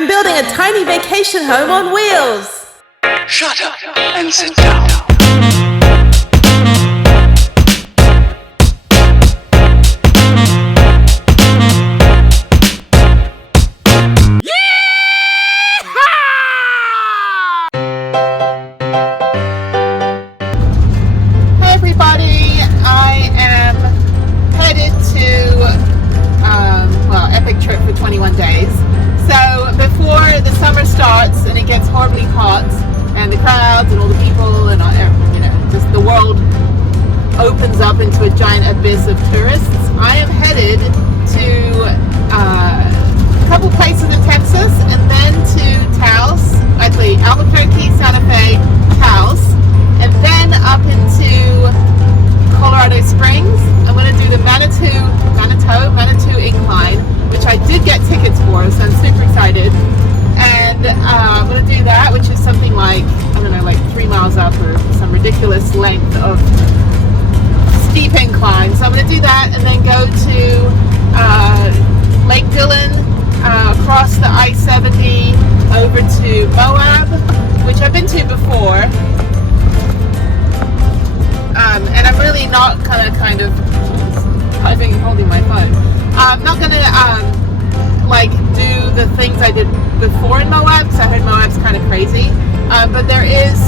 I'm building a tiny vacation home on wheels. Shut up and sit down. Hey everybody, I am headed to epic trip for 21 days. So before the summer starts and it gets horribly hot and the crowds and all the people and just the world opens up into a giant abyss of tourists, I am headed to a couple places in Texas and then to Taos, actually Albuquerque, Santa Fe, Taos, and then up into Colorado Springs. I'm going to do the Manitou incline, which I did get tickets for, so I'm super excited. And I'm going to do that, which is something like, I don't know, like 3 miles up or some ridiculous length of steep incline. So I'm going to do that and then go to Lake Dillon, across the I-70 over to Moab, which I've been to before. And I'm really not kind of holding my phone. I'm not gonna do the things I did before in Moab, because I heard Moab's kind of crazy. But there is,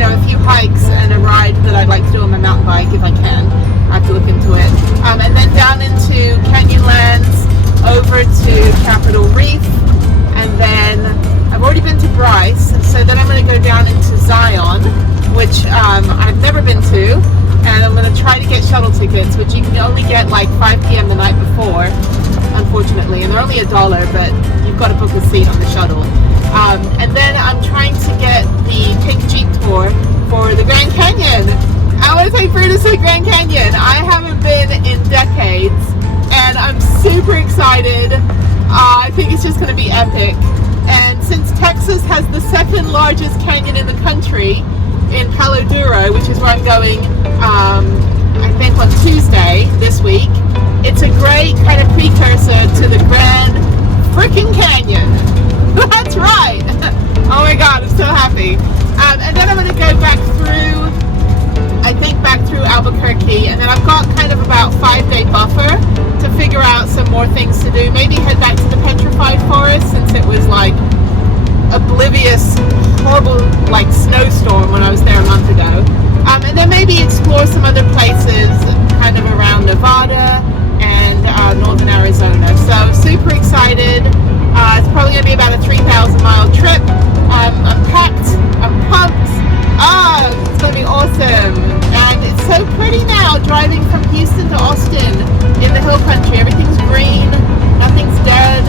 a few hikes and a ride that I'd like to do on my mountain bike if I can. I have to look into it. And then down into Canyonlands, over to Capitol Reef, and then I've already been to Bryce, so then I'm going to go down into Zion, which I've never been to, and I'm going to try to get shuttle tickets, which you can only get like 5 p.m. the night before, unfortunately, and they're only $1, but you've got to book a seat on the shuttle. And then I'm trying to get the Pink Jeep tour for the Grand Canyon. I want to take Brutus to the Grand Canyon. I haven't been in decades, and I'm super excited. I think it's just going to be epic. And since Texas has the second largest canyon in the country, in Palo Duro, which is where I'm going, I think on Tuesday this week, it's a great kind of precursor to the Grand Frickin' Canyon. That's right! Oh my god, I'm so happy. And then I'm going to go back through Albuquerque, and then I've got kind of about 5-day buffer to figure out some more things to do. Maybe head back to the Petrified Forest, since it was like oblivious, horrible snowstorm when I was there a month ago. And then maybe explore some other places kind of around Nevada and northern Arizona. So super excited. It's probably going to be about a 3,000-mile trip. I'm packed. I'm pumped. It's going to be awesome. And it's so pretty now driving from Houston to Austin in the hill country. Everything's green. Nothing's dead.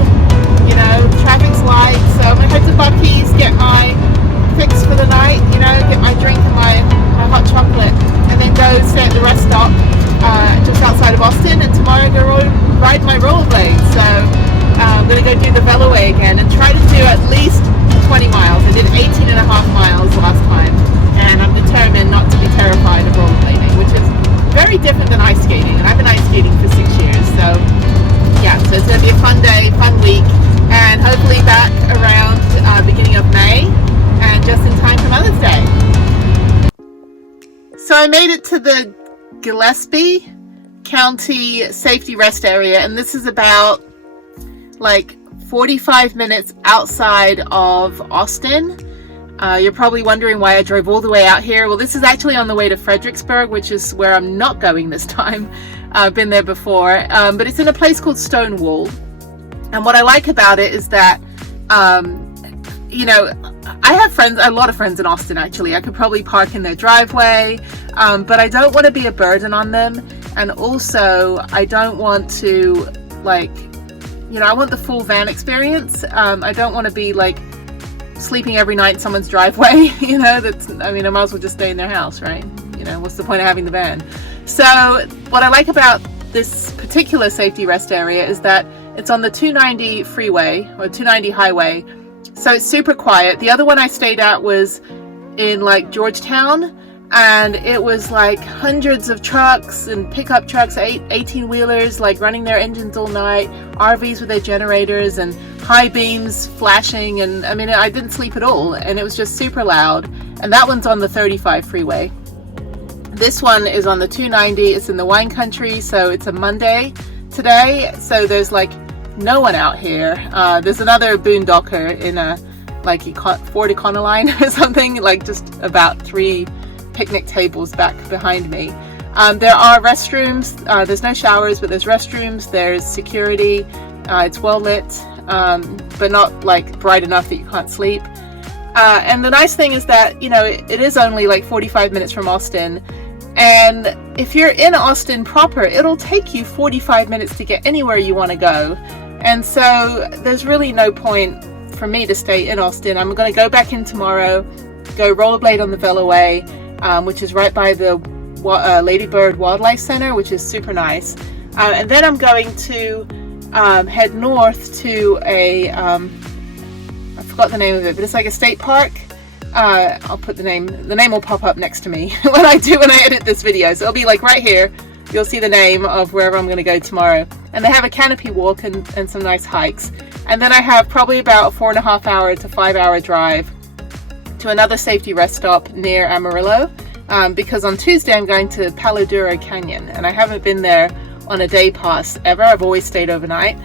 Traffic's light. So I'm going to head to Buc-ee's, get my fix for the night, get my drink and my hot chocolate, and then go stay at the rest stop just outside of Austin, and tomorrow go ride my rollerblades. So I'm going to go do the Veloway again and try to do at least 20 miles. I did 18 and a half miles last time, and I'm determined not to be terrified of rollerblading, which is very different than ice skating, and I've been ice skating for 6 years. So yeah, so it's going to be a fun day, fun week, and hopefully back around beginning of May, and just in time for Mother's Day. So I made it to the Gillespie County Safety Rest Area, and this is about 45 minutes outside of Austin. You're probably wondering why I drove all the way out here. Well, this is actually on the way to Fredericksburg, which is where I'm not going this time. I've been there before, but it's in a place called Stonewall. And what I like about it is that, I have a lot of friends in Austin, actually. I could probably park in their driveway, but I don't want to be a burden on them. And also, I don't want to, I want the full van experience. I don't want to be, sleeping every night in someone's driveway. I might as well just stay in their house, right? What's the point of having the van? So, what I like about this particular safety rest area is that it's on the 290 freeway, or 290 highway. So it's super quiet. The other one I stayed at was in Georgetown, and it was like hundreds of trucks and pickup trucks, 18-wheelers, like running their engines all night, RVs with their generators and high beams flashing, and I mean, I didn't sleep at all, and it was just super loud. And that one's on the 35 freeway. This one is on the 290. It's in the wine country, so it's a Monday today, so there's like no one out here. There's another boondocker in a like Ford Econoline or something, like just about 3 picnic tables back behind me. There are restrooms. There's no showers, but there's restrooms. There's security. It's well lit, but not like bright enough that you can't sleep. And the nice thing is that, you know, it is only like 45 minutes from Austin. And if you're in Austin proper, it'll take you 45 minutes to get anywhere you want to go. And so there's really no point for me to stay in Austin. I'm going to go back in tomorrow, go rollerblade on the Veloway, which is right by the Ladybird Wildlife Center, which is super nice. And then I'm going to head north to a, I forgot the name of it, but it's like a state park. I'll put the name will pop up next to me when I edit this video. So it'll be like right here. You'll see the name of wherever I'm going to go tomorrow. And they have a canopy walk and some nice hikes. And then I have probably about a 4.5 hour to 5 hour drive to another safety rest stop near Amarillo, because on Tuesday I'm going to Palo Duro Canyon, and I haven't been there on a day pass ever. I've always stayed overnight.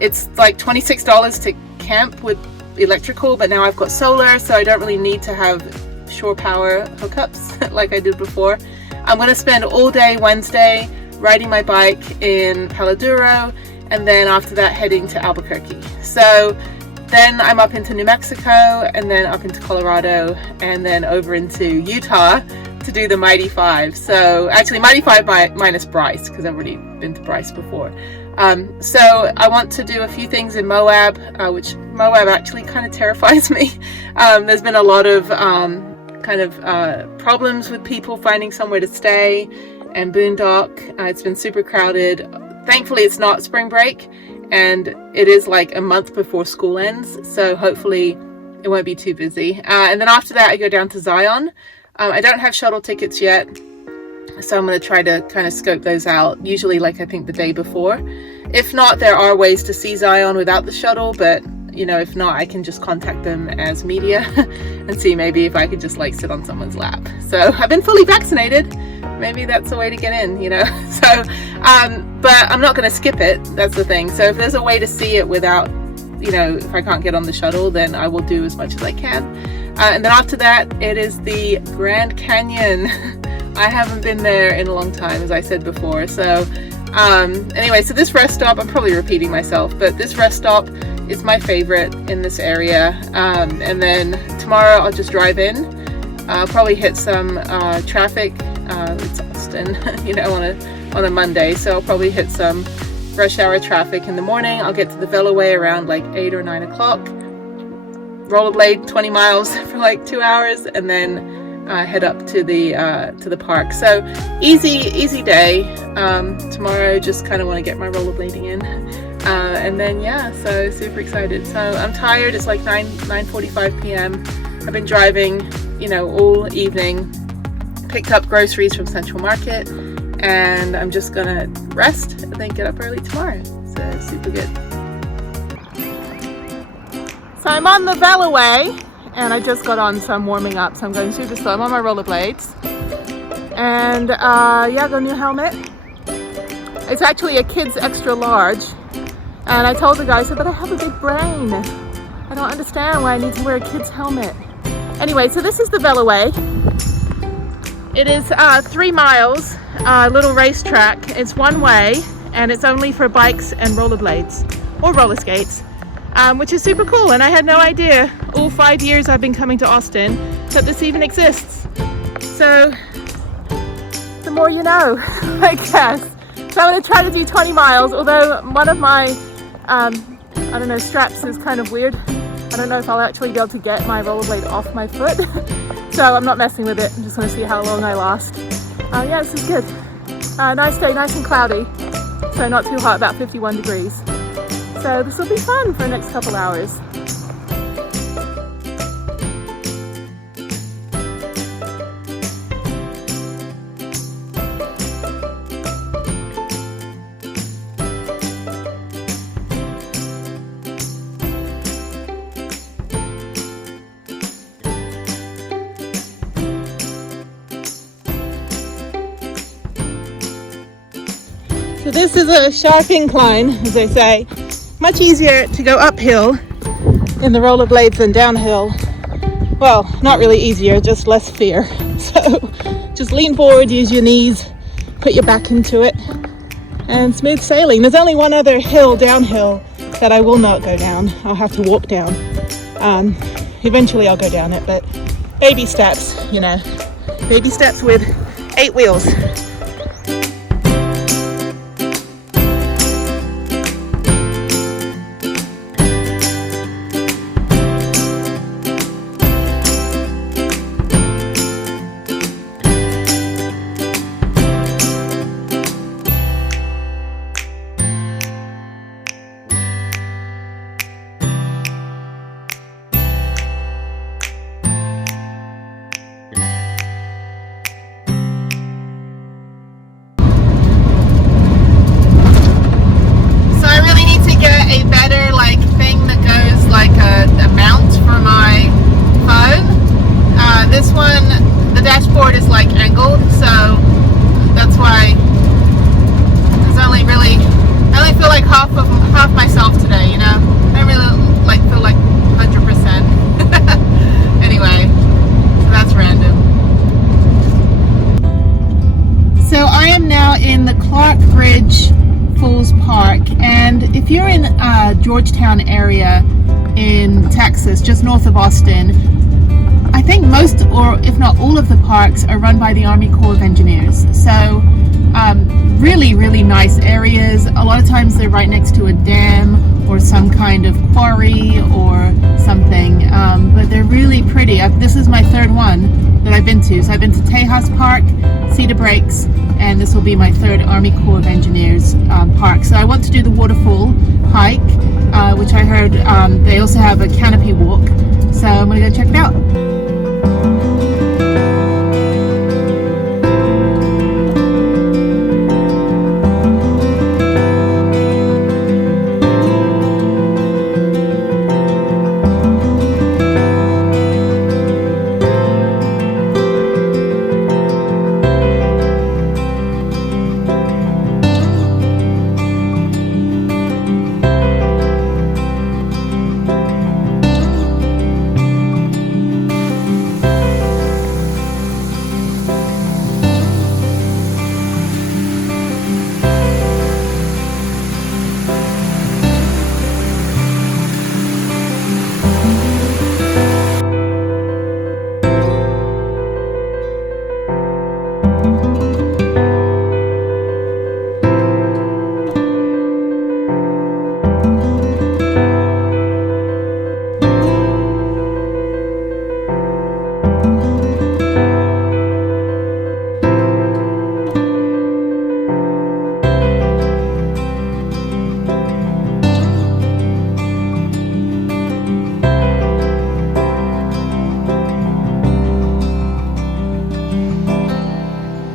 It's like $26 to camp with electrical, but now I've got solar, so I don't really need to have shore power hookups like I did before. I'm going to spend all day Wednesday riding my bike in Palo Duro, and then after that heading to Albuquerque. So then I'm up into New Mexico, and then up into Colorado, and then over into Utah to do the Mighty 5. So actually Mighty 5 minus Bryce, because I've already been to Bryce before. So I want to do a few things in Moab, which Moab actually kind of terrifies me. There's been a lot of problems with people finding somewhere to stay and boondock. It's been super crowded. Thankfully it's not spring break, and it is like a month before school ends, so hopefully it won't be too busy. And then after that I go down to Zion. I don't have shuttle tickets yet, so I'm going to try to kind of scope those out, usually like I think the day before. If not, there are ways to see Zion without the shuttle, but you know, if not, I can just contact them as media and see maybe if I could just like sit on someone's lap. So I've been fully vaccinated, maybe that's a way to get in, you know. So but I'm not going to skip it, that's the thing. So if there's a way to see it without, you know, if I can't get on the shuttle, then I will do as much as I can. And then after that, it is the Grand Canyon. I haven't been there in a long time, as I said before. So anyway, so this rest stop, I'm probably repeating myself, but this rest stop is my favorite in this area. And then tomorrow I'll just drive in. I'll probably hit some traffic. It's Austin, you know, on a Monday, so I'll probably hit some rush hour traffic in the morning. I'll get to the Veloway around like 8 or 9 o'clock. Rollerblade 20 miles for like 2 hours, and then head up to the park. So easy day. Tomorrow just kind of want to get my rollerblading in, and then yeah, so super excited. So I'm tired. It's like 9:45 p.m. I've been driving, you know, all evening. Picked up groceries from Central Market, and I'm just gonna rest and then get up early tomorrow. So super good. So I'm on the Veloway, and I just got on, so I'm warming up, so I'm going super slow. I'm on my rollerblades, and yeah, the new helmet. It's actually a kid's extra large, and I told the guy, I said, but I have a big brain. I don't understand why I need to wear a kid's helmet. Anyway, so this is the Veloway. It is 3 miles, little racetrack. It's one way, and it's only for bikes and rollerblades, or roller skates. Which is super cool, and I had no idea all 5 years I've been coming to Austin that this even exists. So the more you know, I guess. So I'm going to try to do 20 miles, although one of my I don't know, straps is kind of weird. I don't know if I'll actually be able to get my rollerblade off my foot. So I'm not messing with it. I'm just going to see how long I last. Yeah, this is good. Nice day, nice and cloudy, so not too hot, about 51 degrees. So this will be fun for the next couple hours. So this is a sharp incline, as they say. Much easier to go uphill in the rollerblades than downhill. Well, not really easier, just less fear. So just lean forward, use your knees, put your back into it, and smooth sailing. There's only one other hill downhill that I will not go down. I'll have to walk down. Eventually I'll go down it, but baby steps, you know. Baby steps with 8 wheels. This one, the dashboard is like angled, so that's why there's only really, I only feel like half myself today, you know? I don't really feel like 100%. Anyway, so that's random. So I am now in the Clark Bridge Falls Park, and if you're in Georgetown area in Texas, just north of Austin, I think most, or if not all, of the parks are run by the Army Corps of Engineers. So really, really nice areas. A lot of times they're right next to a dam or some kind of quarry or something, but they're really pretty. This is my third one that I've been to. So I've been to Tejas Park, Cedar Breaks, and this will be my third Army Corps of Engineers park. So I want to do the waterfall hike, which I heard they also have a canopy walk. So I'm gonna go check it out.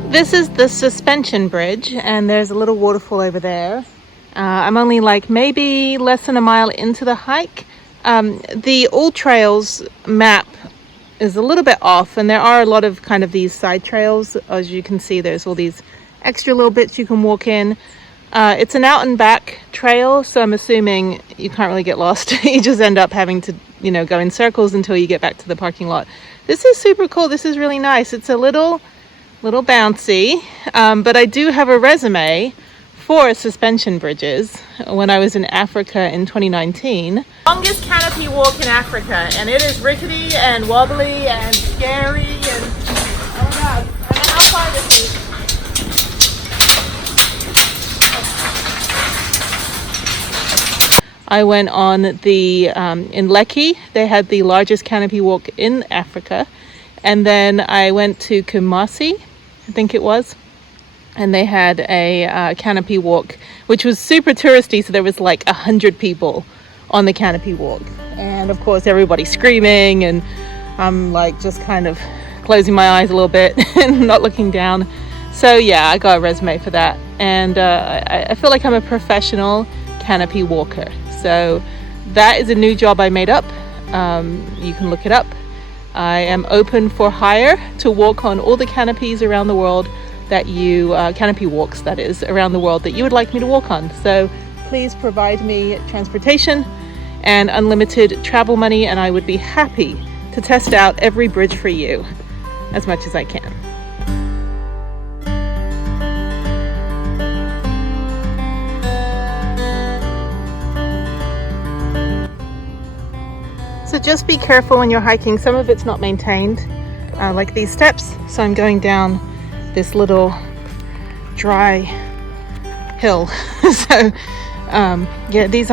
This is the suspension bridge, and there's a little waterfall over there. I'm only maybe less than a mile into the hike. The All Trails map is a little bit off, and there are a lot of kind of these side trails. As you can see, there's all these extra little bits you can walk in. It's an out and back trail, so I'm assuming you can't really get lost. You just end up having to, go in circles until you get back to the parking lot. This is super cool. This is really nice. It's a little bouncy, but I do have a resume for suspension bridges when I was in Africa in 2019. Longest canopy walk in Africa, and it is rickety and wobbly and scary and oh god, I don't know how far this is. I went on the in Lekki. They had the largest canopy walk in Africa, and then I went to Kumasi, I think it was, and they had a canopy walk, which was super touristy, so there was 100 people on the canopy walk, and of course everybody screaming, and I'm just kind of closing my eyes a little bit and not looking down. So yeah, I got a resume for that, and I feel like I'm a professional canopy walker. So that is a new job I made up. You can look it up. I am open for hire to walk on all the canopies around the world that you, canopy walks that is, around the world that you would like me to walk on. So please provide me transportation and unlimited travel money, and I would be happy to test out every bridge for you as much as I can. So just be careful when you're hiking. Some of it's not maintained, like these steps. So I'm going down this little dry hill. So yeah, these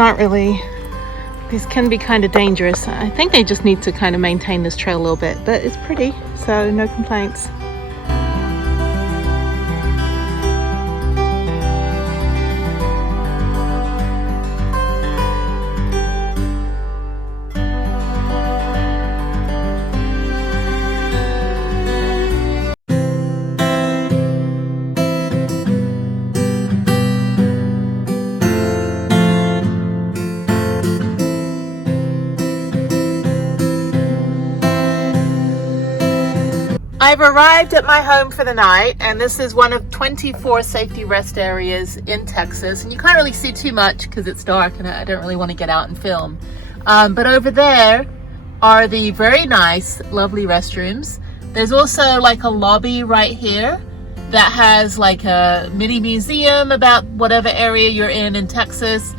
can be kind of dangerous. I think they just need to kind of maintain this trail a little bit, but it's pretty, so no complaints. I've arrived at my home for the night, and this is one of 24 safety rest areas in Texas, and you can't really see too much because it's dark and I don't really want to get out and film. But over there are the very nice, lovely restrooms. There's also like a lobby right here that has like a mini museum about whatever area you're in Texas.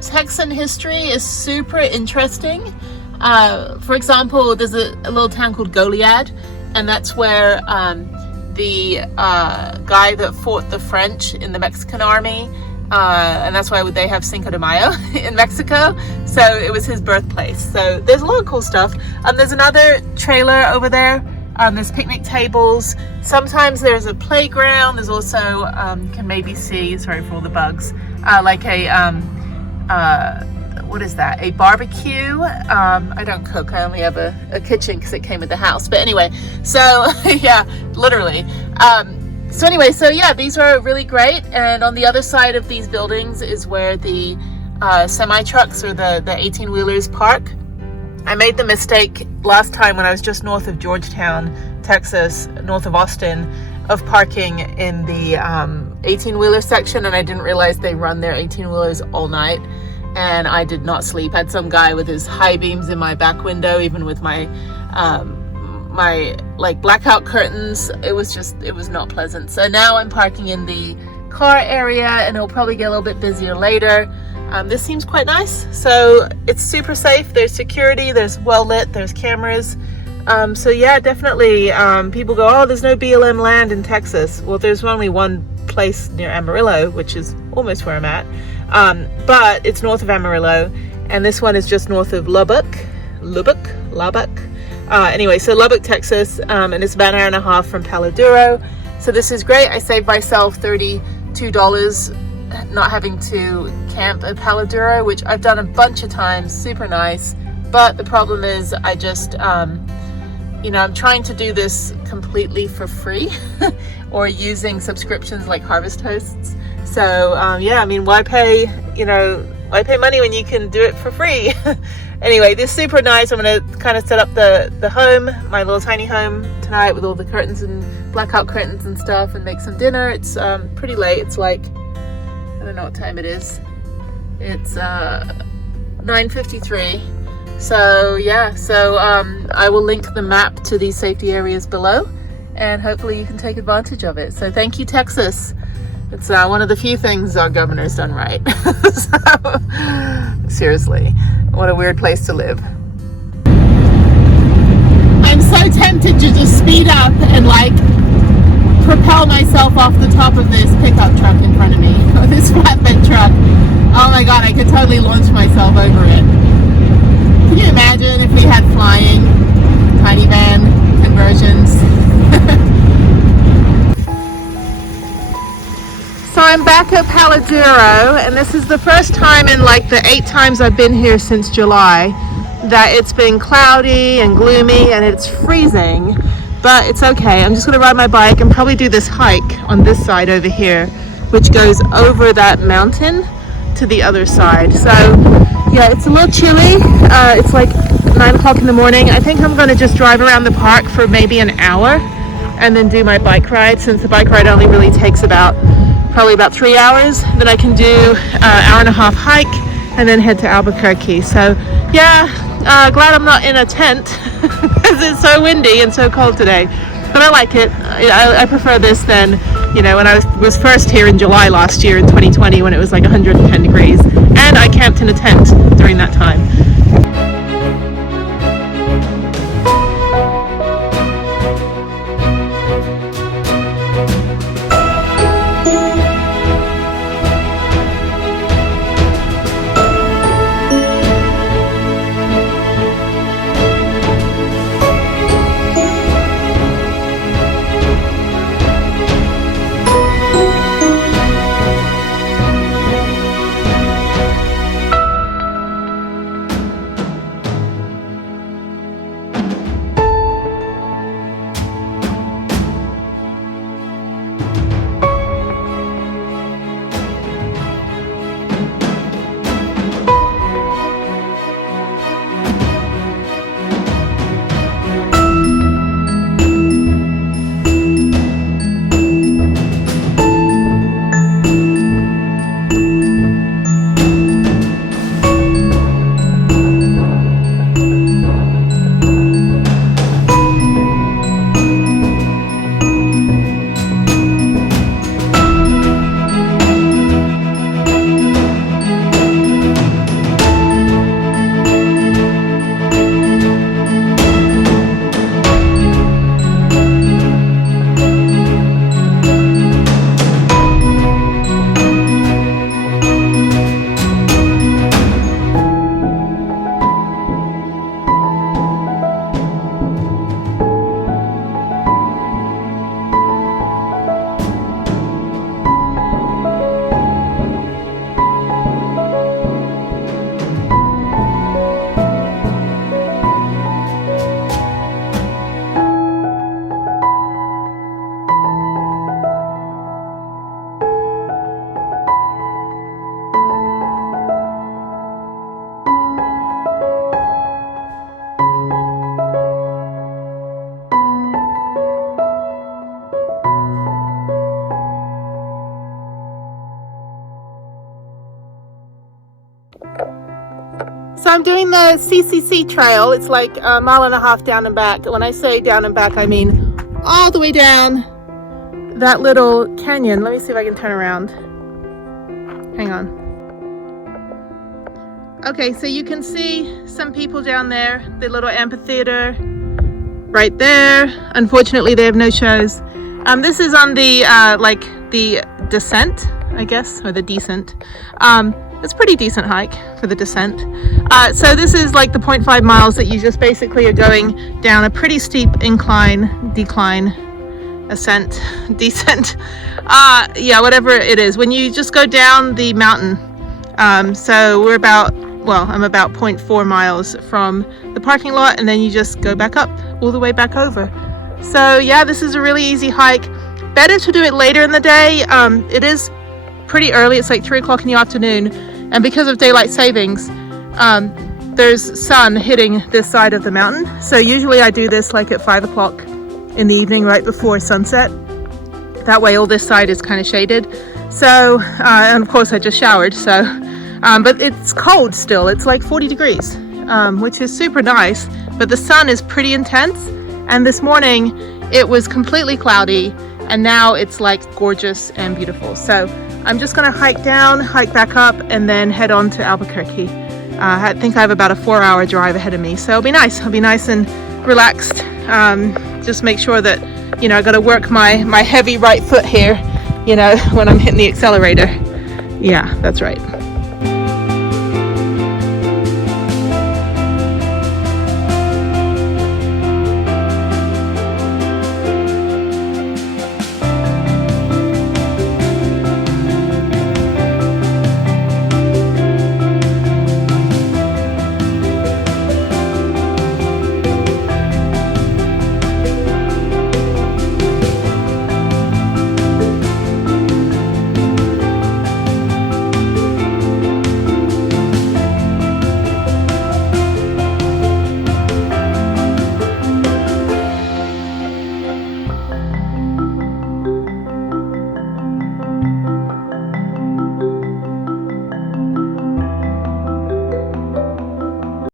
Texan history is super interesting. For example, there's a little town called Goliad, and that's where the guy that fought the French in the Mexican army, and that's why they have Cinco de Mayo in Mexico. So it was his birthplace. So there's a lot of cool stuff. There's another trailer over there. There's picnic tables. Sometimes there's a playground. There's also, you can maybe see, sorry for all the bugs, like a, what is that? A barbecue. I don't cook. I only have a kitchen because it came with the house. But anyway, so yeah, literally. So anyway, so yeah, these are really great. And on the other side of these buildings is where the semi trucks or the 18-wheelers park. I made the mistake last time when I was just north of Georgetown, Texas, north of Austin, of parking in the 18-wheeler section, and I didn't realize they run their 18-wheelers all night. And I did not sleep. I had some guy with his high beams in my back window, even with my my like blackout curtains. It was not pleasant. So now I'm parking in the car area, and it'll probably get a little bit busier later. This seems quite nice. So it's super safe. There's security, there's well lit, there's cameras. So yeah, definitely people go, oh, there's no BLM land in Texas. Well, there's only one place near Amarillo, which is almost where I'm at. But it's north of Amarillo, and this one is just north of Lubbock. Anyway, so Lubbock, Texas, and it's about an hour and a half from Palo Duro. So this is great. I saved myself $32 not having to camp at Palo Duro, which I've done a bunch of times. Super nice. But the problem is I just, I'm trying to do this completely for free or using subscriptions like Harvest Hosts. So yeah, I mean, why pay money when you can do it for free? Anyway, this is super nice. I'm going to kind of set up the home, my little tiny home tonight with all the curtains and blackout curtains and stuff, and make some dinner. It's pretty late. It's like, I don't know what time it is. It's 9:53. So yeah, I will link the map to these safety areas below, and hopefully you can take advantage of it. So thank you, Texas. It's one of the few things our governor's done right. So, seriously, what a weird place to live. I'm so tempted to just speed up and like propel myself off the top of this pickup truck in front of me, or this flatbed truck. Oh my god, I could totally launch myself over it. Can you imagine if we had flying tiny van conversions? So I'm back at Palo Duro, and this is the first time in like the 8 times I've been here since July that it's been cloudy and gloomy and it's freezing, but it's okay. I'm just going to ride my bike and probably do this hike on this side over here, which goes over that mountain to the other side. So yeah, it's a little chilly. It's like 9 o'clock in the morning. I think I'm going to just drive around the park for maybe an hour and then do my bike ride. Since the bike ride only really takes probably about 3 hours, then I can do an hour and a half hike and then head to Albuquerque. So yeah, glad I'm not in a tent because it's so windy and so cold today, but I like it. I prefer this than, you know, when I was first here in July last year in 2020 when it was like 110 degrees, and I camped in a tent during that time. So I'm doing the CCC trail. It's like a mile and a half down and back. When I say down and back, I mean all the way down that little canyon. Let me see if I can turn around. Hang on. Okay, so you can see some people down there, the little amphitheater right there. Unfortunately, they have no shows. This is on the like the descent, I guess, or the decent. It's a pretty decent hike for the descent. So this is like the 0.5 miles that you just basically are going down a pretty steep incline, decline, ascent, descent. Yeah, whatever it is. When you just go down the mountain. So we're about, well, I'm about 0.4 miles from the parking lot, and then you just go back up all the way back over. So yeah, this is a really easy hike. Better to do it later in the day. It is pretty early. It's like 3 o'clock in the afternoon, and because of daylight savings, there's sun hitting this side of the mountain. So usually I do this like at 5 o'clock in the evening, right before sunset. That way all this side is kind of shaded. So and of course I just showered, so but it's cold still. It's like 40 degrees, which is super nice, but the sun is pretty intense. And this morning it was completely cloudy, and now it's like gorgeous and beautiful. So I'm just gonna hike down, hike back up, and then head on to Albuquerque. I think I have about a 4-hour drive ahead of me, so it'll be nice. I'll be nice and relaxed. Just make sure that, you know, I gotta work my heavy right foot here, you know, when I'm hitting the accelerator. Yeah, that's right.